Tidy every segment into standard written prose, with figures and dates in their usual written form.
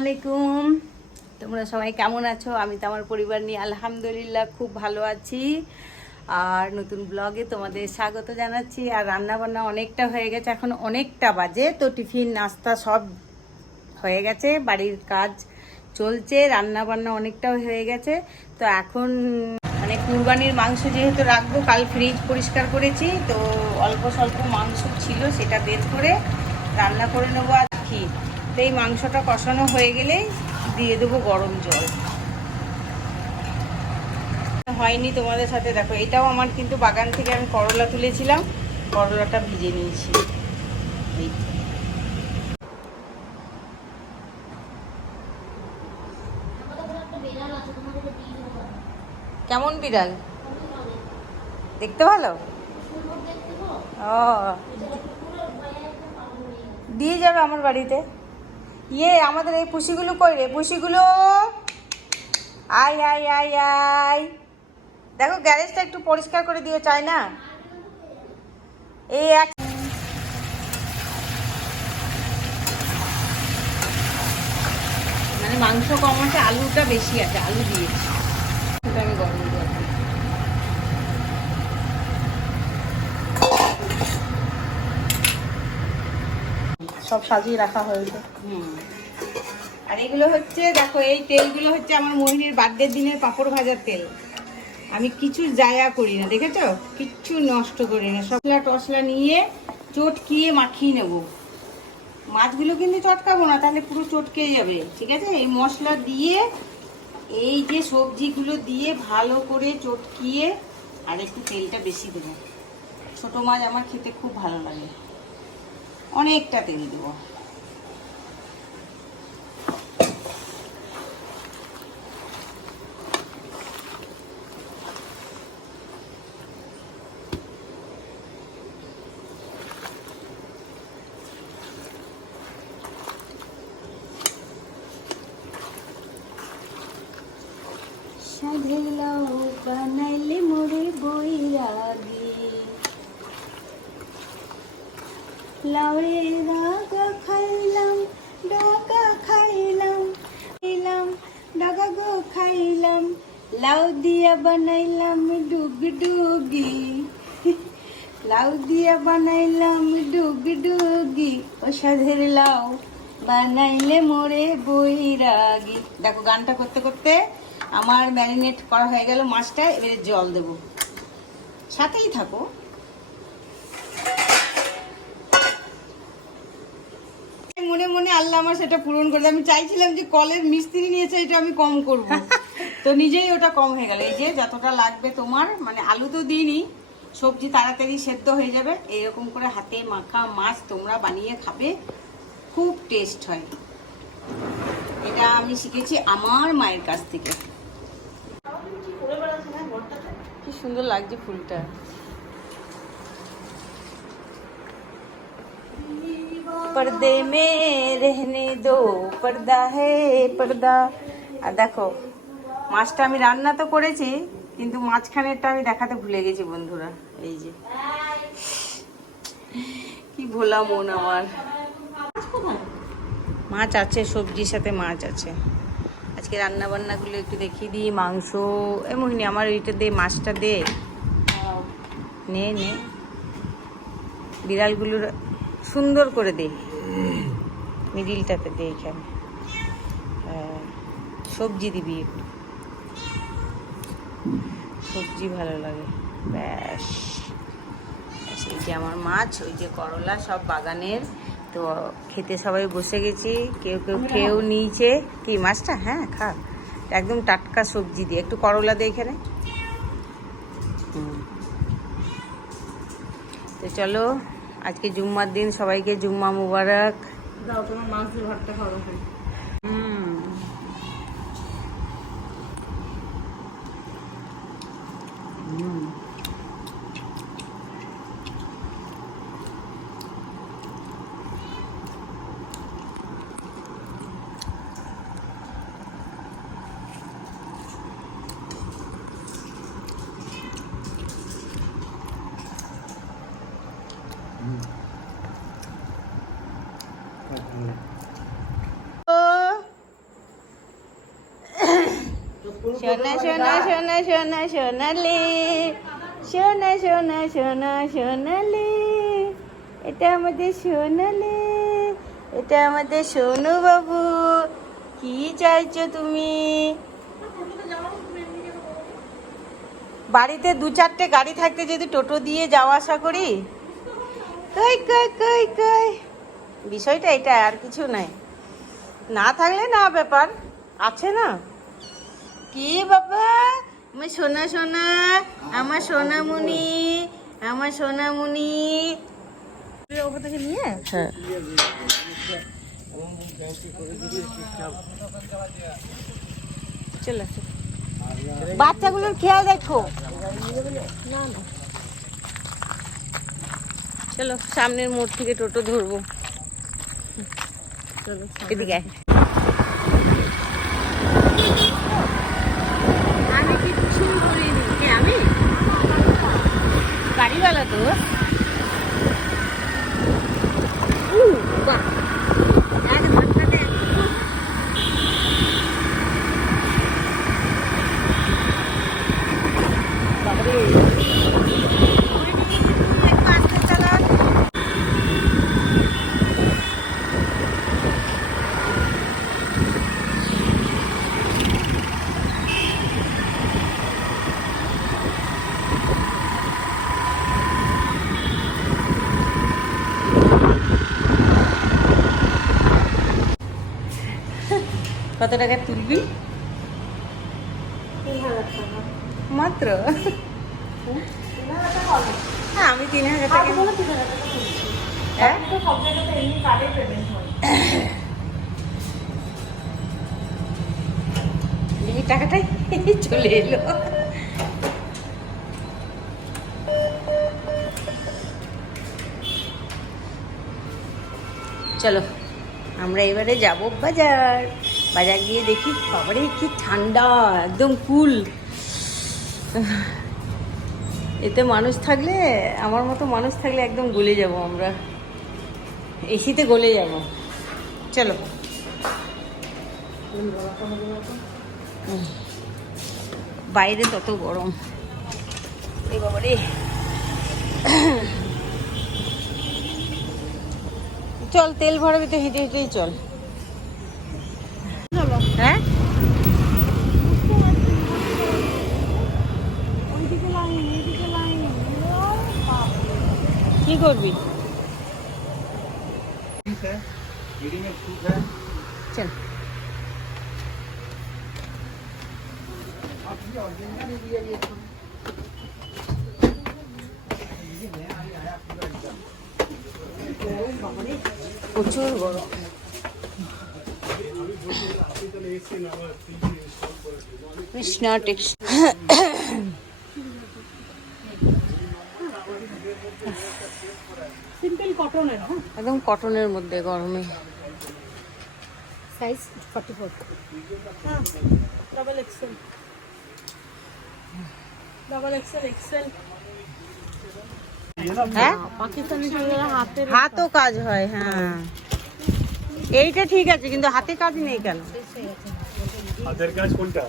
আলাইকুম। তোমরা সবাই কেমন আছো? আমি তো আমার পরিবার নিয়ে আলহামদুলিল্লাহ খুব ভালো আছি। আর নতুন ব্লগে তোমাদের স্বাগত জানাচ্ছি। আর রান্না বান্না অনেকটা হয়ে গেছে, এখন অনেকটা বাজে, তো টিফিন নাস্তা সব হয়ে গেছে, বাড়ির কাজ চলছে, রান্না বান্না অনেকটাও হয়ে গেছে। তো এখন মানে কুরবানির মাংস যেহেতু রাখবো, কাল ফ্রিজ পরিষ্কার করেছি, তো অল্প স্বল্প মাংস ছিল, সেটা বের করে রান্না করে নেবো আর কি। তো এই মাংসটা কষানো হয়ে গেলেই দিয়ে দেবো গরম জল। হয়নি তোমাদের সাথে, দেখো এটাও আমার কিন্তু বাগান থেকে আমি করলা তুলেছিলাম, করলাটা ভিজে নিয়েছি। কেমন বিড়াল? দেখতে ভালো? ও, দিয়ে যাবে আমার বাড়িতে। আমাদের এই পুষিগুলো কই রে? পুষিগুলো আয় আয় আয় আয়, দেখো গ্যারেজটা একটু পরিষ্কার করে দিও, চাই না এই এক। মানে মাংস কম আছে, আলুটা বেশি আছে, আলু দিয়েছি, সেটা আমি গরম জল দিই। সব সাজিয়ে রাখা হয়েছে। আর এগুলো হচ্ছে, দেখো এই তেলগুলো হচ্ছে আমার মোহিনীর বার্থডের দিনের পাঁপড় ভাজার তেল। আমি কিছু জায়া করি না, দেখেছো, কিচ্ছু নষ্ট করি না, সবলা টসলা নিয়ে চটকিয়ে মাখিয়ে নেব। মাছগুলো কিন্তু চটকাবো না, তাহলে পুরো চটকে যাবে, ঠিক আছে? এই মশলা দিয়ে, এই যে সবজিগুলো দিয়ে ভালো করে চটকিয়ে, আর একটু তেলটা বেশি দেবো। ছোটো মাছ আমার খেতে খুব ভালো লাগে, অনেকটা তেল দেবো। সাধেলাও বানাইলে মোরে বৈরাগী, লাউয়ের ডাগা খাইলাম, ডাগা খাইলাম, খাইলাম ডাগা গো খাইলাম, লাউ দিয়া বানাইলাম ডুগডুগি, লাউ দিয়া বানাইলাম ডুগডুগি, ও সাধের লাউ বানাইলে মোরে বৈরাগী। দেখো গানটা করতে করতে আমার ম্যারিনেট করা হয়ে গেল মাছটা, এবারে জল দেব, সাথেই থাকো। মনে মনে আল্লাহ আমার সেটা পূরণ করে, আমি চাইছিলাম যে কলের মিস্ত্রি নিয়েছে এটা আমি কম করব, তো নিজেই ওটা কম হয়ে গেল। এই যে যতটা লাগবে তোমার, মানে আলু তো দিইনি, সবজি তাড়াতাড়ি সেদ্ধ হয়ে যাবে। এরকম করে হাতে মাখা মাছ তোমরা বানিয়ে খাবে, খুব টেস্ট হয়। এটা আমি শিখেছি আমার মায়ের কাছ থেকে। কি সুন্দর লাগছে ফুলটা। पर्दे में रहने दो, पर्दा है पर्दा। আর দেখো মাছটা আমি রান্না তো করেছি, কিন্তু মাঝখানেরটা আমি দেখাতে ভুলে গেছি বন্ধুরা। এই যে কি ভোলা মন আমার। মাছ আছে, সবজির সাথে মাছ আছে। আজকে রান্না বান্নাগুলো একটু দেখিয়ে দিই। মাংস, এ মোহিনী আমার এইটা দে, মাছটা দে, নে নে, বিড়ালগুলোর সুন্দর করে দে, মিডিলটাতে দে, এখানে সবজি দিবি একটু, সবজি ভালো লাগে। ব্যাস, এই যে আমার মাছ, ওই যে করলা, সব বাগানের। তো খেতে সবাই বসে গেছি, কেউ কেউ খেয়েও নিয়েছে। কি মাছটা? হ্যাঁ খা, একদম টাটকা সবজি দিয়ে, একটু করলা দিয়ে এখানে। তো চলো, আজকে জুম্মার দিন, সবাইকে জুম্মা মুবারক। দাও তোমার মাছ দিয়ে ভাতটা খাওয়া হয়। সোনা সোনা সোনা সোনা সোনালি, সোনা সোনা সোনা সোনালি, এটা আমাদের সোনালি, এটা আমাদের সোনু বাবু। কি চাইছো তুমি? বাড়িতে 2-4টে গাড়ি থাকতে যদি টোটো দিয়ে যাওয়া আসা করি। কই কই কই কই, বিষয়টা এটা, আর কিছু নাই। না থাকলে না ব্যাপার, আছে না। কি বাবা, আমার সোনা সোনা, আমার সোনামণি, আমার সোনামণি। ওপর থেকে নিয়ে হ্যাঁ চলে আসো। বাচ্চাগুলোর খেয়াল দেখো। না না, চলো সামনের মোড় থেকে টোটো ধরবো। এদিকে আমি কিচ্ছু বলিনি। আমি গাড়িওয়ালা তো। বাহ, এক ধাক্কাতে বাবারে। একটু আস্তে চালান। কত টাকা তুলবি? 3000 টাকা মাত্র? হ্যাঁ, আমি 3000 টাকা। হ্যাঁ, সব জায়গাতে এমনি কার্ডে পেমেন্ট হয়। এই টাকাটাই চলে এলো। চলো আমরা এবারে যাব বাজার। বাজার গিয়ে দেখি, বাবারে কি ঠান্ডা, একদম কুল। এতে মানুষ থাকলে, আমার মতো মানুষ থাকলে একদম গলে যাব আমরা, এসিতে গলে যাব। চলো বাইরে তত গরম, এ বাবারে। চল তেল ভরাবি তো হেঁটে হেঁটেই চল। হ্যাঁ, কি করবি? চল প্রচুর গরম। কৃষ্ণা টেক্স সিম্পল কটনের, একদম কটনের মধ্যে গরমে। সাইজ 44, হ্যাঁ double XL, double XL, XL. হ্যাঁ, পাকিস্তানি শাড়ির হাতের হাতও কাজ হয়। হ্যাঁ, এইটা ঠিক আছে, কিন্তু হাতে কাজ নেই কেন? হাতের কাজ কোনটা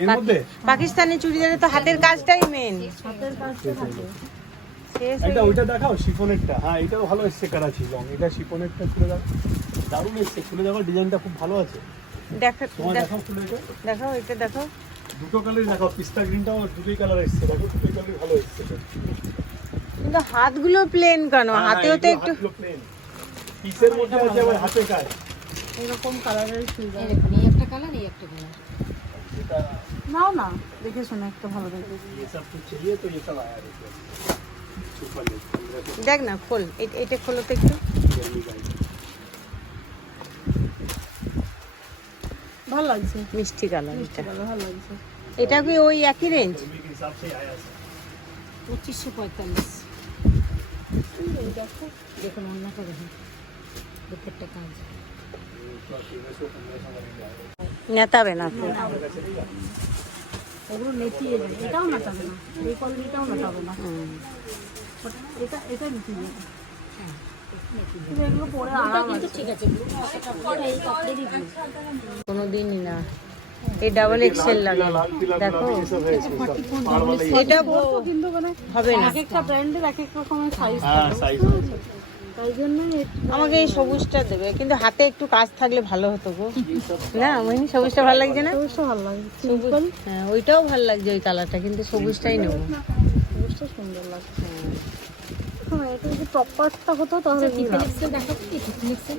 এর মধ্যে? পাকিস্তানি চুড়িদারে তো হাতের কাজটাই মেন। হাতের কাজটা থাকে। শেষ এটা ওইটা দেখাও, শিফনেরটা। হ্যাঁ, এটাও ভালো এসছে কারাচি লং। এটা শিফনেরটা খুলে দাও, দারুণ এসছে। খুলে দেখো, ডিজাইনটা খুব ভালো আছে। তোমার দেখাও, খুলে দেখো, দেখাও, এটা দেখাও। দুটো কালারই দেখাও। পিস্তা গ্রিনটাও দুটোই কালার এসছে, দেখো দুটোই কালারই ভালো এসছে। কিন্তু হাতগুলো প্লেন কেন? হাতেও তো একটু পিসের মধ্যে আছে, আবার হাতে কাজ। এরকম কালারের চুড়িদার এই একটা কালার, এই একটা কালার। এটা নাও না, দেখে শুনে একটা ভালো দেখে। ये सब कुछ चाहिए तो ये सब आया देखो। सुपर लेस 1500 দেখ না, খোল, এটা খোলো তো একটু। गर्मी का है। ভালো লাগছে, মিষ্টি কালার মিষ্টি এটা। কালার ভালো লাগছে। এটা কি ওই একই রেঞ্জ? गर्मी के हिसाब से आया सर। 2545। দেখো দেখুন অন্যটা দেখুন, প্রত্যেকটা কাজ। तो 1300 1500 নেতাবে না। এগুলো নেতিয়ে যায়, এটাও নাটাবে না, এই কোয়ালিটিটাও নাটাবে না। But এটা নেতিয়ে যায়। কিন্তু এগুলো পরে এটা আরাম কিন্তু আছে। ঠিক আছে, ব্লু অতটা ব্লু, এই কাপড়েরই ব্লু। কোনোদিনই না। এই ডাবল এক্সেল লাগে লাল পিলা দেখো গুলাবি এসব হয়েছে সব পাড়ওয়ালা এই- এটা তো কিন্তু মানে হবে না এক একটা ব্র্যান্ডের এক এক রকমের সাইজ হ্যাঁ সাইজ আছে তাই জন্যই আমাকে এই সবুজটা দেবে, কিন্তু হাতে একটু কাজ থাকলে ভালো হতো গো। না মোহিনী, সবুজটা ভালো লাগছে না? সবুজটা ভালো লাগে সিম্পল হ্যাঁ ওইটাও ভালো লাগছে ওই কালারটা, কিন্তু সবুজটাই নেবো। সবুজটা সুন্দর লাগছে। হ্যাঁ এটা যদি প্রপারটা হতো তাহলে ফিনিক্সের দেখো কি ফিনিক্সের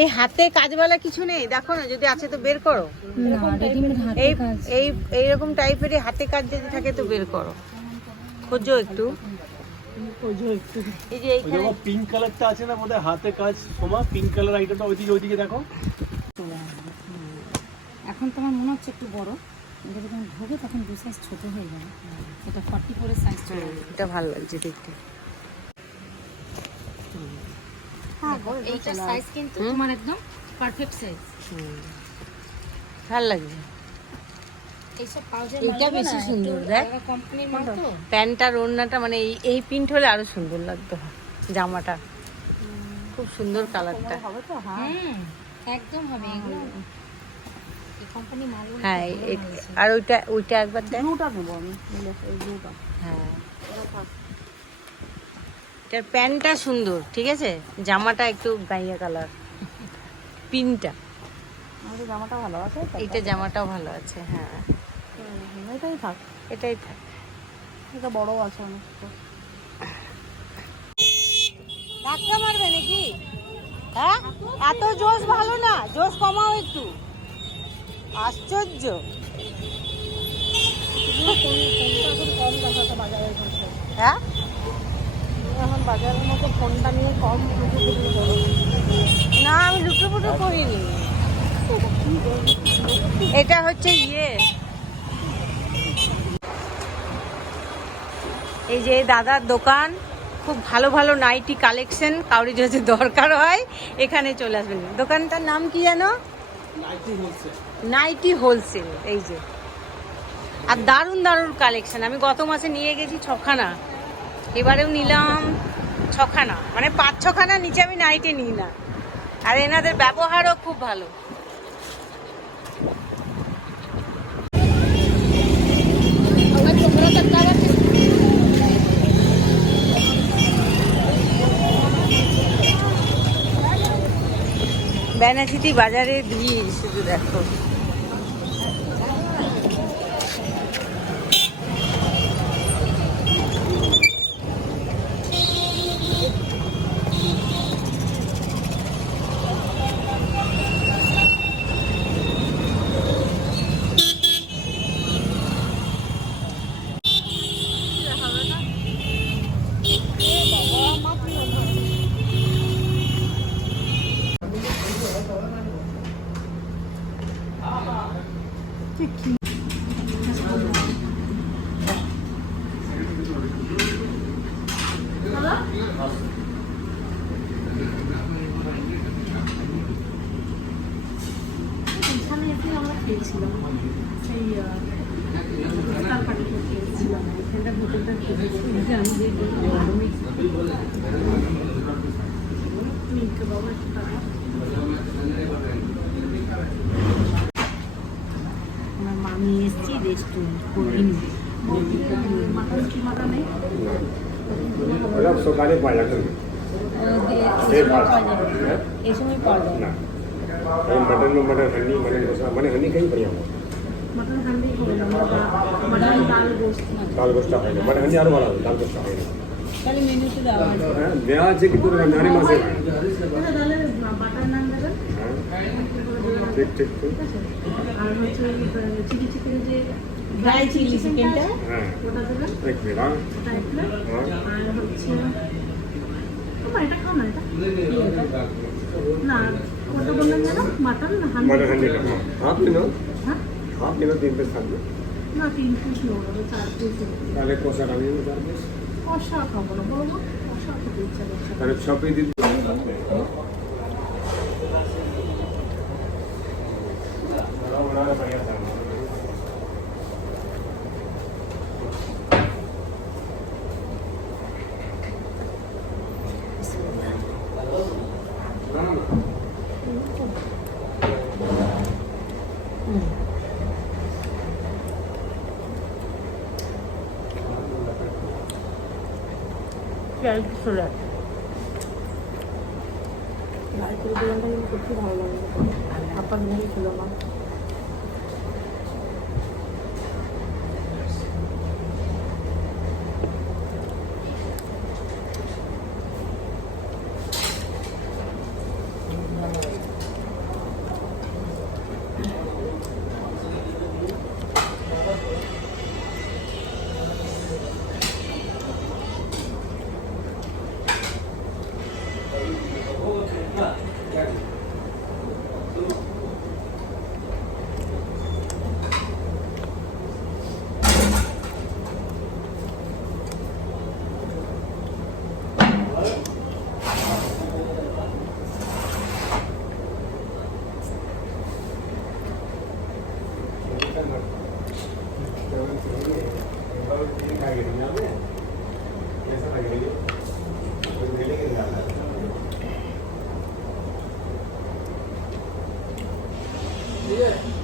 এই হাতে কাজওয়ালা কিছু নেই? দেখো না, যদি আছে তো বের করো। রেডিমেড হাতে এই কাজ এই এইরকম টাইপেরই হাতে কাজ যদি থাকে তো বের করো, খোঁজো একটু। এই যে ওই এইখানে দেখো পিঙ্ক কালারটা আছে না বোধহয় হাতে কাজ, সোমা পিঙ্ক কালার আইটেমটা ওইদিকে দেখো। এখন তো আমার মনে হচ্ছে একটু বড়, কিন্তু যখন ঢোকে তখন 2 সাইজ ছোট হয়ে যাবে। এটা 40 করে সাইজ চলে যাবে। এটা ভালো লাগছে দেখতে। এইটা সাইজ কিন্তু তোমার একদম পারফেক্ট সাইজ। ভালো লাগছে। এইসব পাউজের এইটা বেশি সুন্দর, দেখ কোম্পানির মাল তো। প্যান্টটার ওড়নাটা, মানে এই প্রিন্ট হলে আরো সুন্দর লাগতো জামাটা। খুব সুন্দর কালারটা। হবে তো। হ্যাঁ একদম হবে এগুলো। এই কোম্পানি মাল হ্যাঁ আর ওইটা ওইটা একবার দেখ। ব্লুটা নেবো আমি, এই ব্লুটা। হ্যাঁ এটার প্যান্টটা সুন্দর, ঠিক আছে, জামাটা একটু গাইয়া কালার, পিনটা। আমাদের জামাটা ভালো আছে। এইটা জামাটাও ভালো আছে। হ্যাঁ এটাই থাক, এটাই থাক। এটা বড় আছে অনেকটা। ধাক্কা মারবে নাকি? হ্যাঁ এত জোশ ভালো না, জোশ কমাও একটু। আশ্চর্য। কম দেখাতো বাজারের মধ্যে। হ্যাঁ এখন বাজারের মধ্যে ফোনটা নিয়ে কম লুকোচুরি করো। না আমি লুটোপুটো করিনি। এটা হচ্ছে এই যে দাদার দোকান, খুব ভালো ভালো নাইটি কালেকশন, কাউরি যদি দরকার হয় এখানে চলে আসবেন। দোকানটার নাম কি জানো? Nighty wholesale. এই যে, আর দারুণ দারুণ কালেকশন। আমি গত মাসে নিয়ে গেছি 6খানা, এবারেও নিলাম 6খানা, মানে 5-6খানা নিচে আমি নাইটি নিই না। আর এনাদের ব্যবহারও খুব ভালো। বেনাচিতি বাজারে ভিড় শুধু দেখো। এখানে এসে আমরা খেয়েছিলাম, সেই ইফতার পার্টিতে খেয়েছিলাম। এখানটা হোটেলটা খেয়েছি আমি যে মিল্কে বাবা একটু টাকা। আমার মামি এসছি রেস্টুরেন্ট করিনি। মাটন কি মাটন নেই? मतलब सुखाने पाया कर এই সময় পাওয়া যায় ना मटन में मटन हंडी मटन दोसा मैंने हंडी कहीं बढ़िया हो मटन हांडी করে না, मटन दाल गोश्त। दाल गोश्ता है मटन हंडी आलू वाला दाल गोश्ता है তাহলে মেনুতে দেওয়া আছে। ब्याह से कितने नानी मासे এটা তাহলে বাটার নান দেবেন। ठीक ठीक ठीक আর হচ্ছে চিলি চিকেন, যে ড্রাই চিলি চিকেনটা हां ওটা দেবেন, एक मिनट हां ওটা এক প্লেট। আর হচ্ছে তোমার এটা খাও না, এটা না ওটা বললেন যেন মাটন হান্ডি। मटन हंडी का हाफ किलो হ্যাঁ हाफ किलो 3 पीस खाते না 3 পিস নেবো, 4 পিস। पहले कोसा रानी में 4 पीस কষা খাবো না, বলবো কষা খেতে ইচ্ছা করছে। पहले 6 पीस दी बड़ा बढ़िया था ক্যারেক্টার চলে আসে। লাইটের বিরিয়ানিটা কিন্তু সত্যি ভালো লাগে, আপনার মেয়ে ছিল না।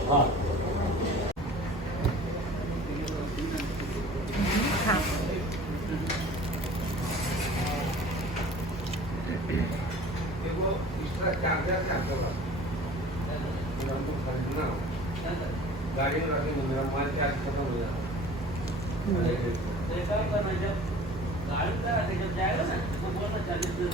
हाँ गाड़ी में रखेंगे मेरा माल के आज खत्म हो जाएगा गाड़ी का जब जाएगा ना तो बोलना 40 दिन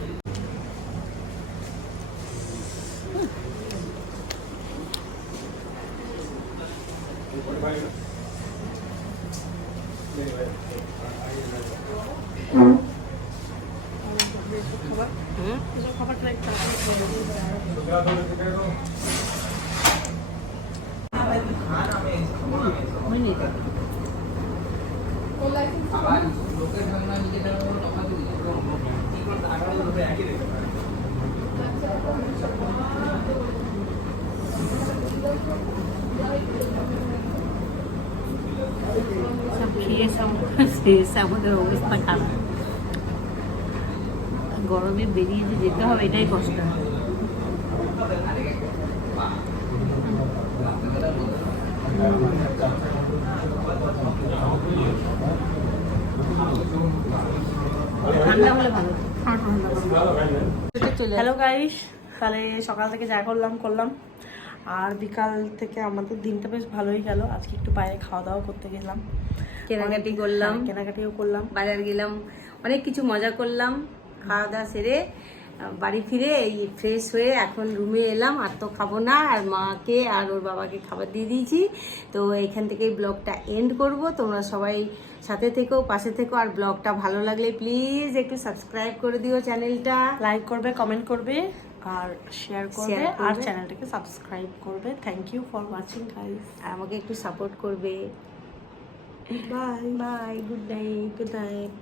সব খেয়ে শেষ, আমাদের অবস্থা খারাপ। গরমে বেরিয়ে যে যেতে হবে এটাই কষ্ট। ঠান্ডা হলে ভালো। হ্যালো গাইস, তাহলে সকাল থেকে যা করলাম আর বিকাল থেকে আমাদের দিনটা বেশ ভালোই গেল। আজকে একটু বাইরে খাওয়া দাওয়া করতে গেলাম, কেনাকাটিও করলাম, বাজার গেলাম, অনেক কিছু মজা করলাম। খাওয়া দাওয়া সেরে বাড়ি ফিরে এই ফ্রেশ হয়ে এখন রুমে এলাম। আর তো খাবো না, আর মাকে আর ওর বাবাকে খাবার দিয়ে দিয়েছি। তো এখান থেকেই ব্লগটা এন্ড করব। তোমরা সবাই সাথে থেকো, পাশে থেকো। আর ব্লগটা ভালো লাগলে প্লিজ একটু সাবস্ক্রাইব করে দিও, চ্যানেলটা লাইক করবে, কমেন্ট করবে আর শেয়ার করবে আর চ্যানেলটাকে সাবস্ক্রাইব করবে। Thank you for watching guys. আর আমাকে একটু সাপোর্ট করবে। Bye bye, good night. Good night.